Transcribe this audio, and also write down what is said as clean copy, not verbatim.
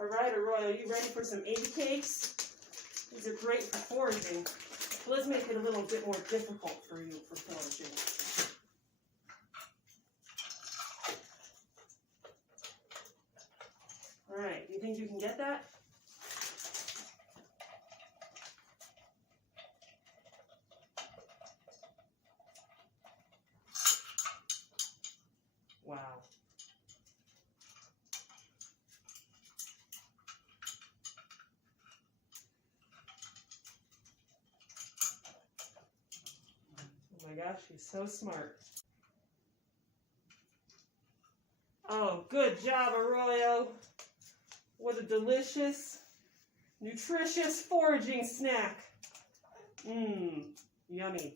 All right, Arroyo, you ready for some Avi-Cakes? These are great for foraging. So let's make it a little bit more difficult for you for foraging. All right, do you think you can get that? Wow. Oh my gosh, she's so smart. Oh, good job, Arroyo. What a delicious, nutritious foraging snack. Mmm, yummy.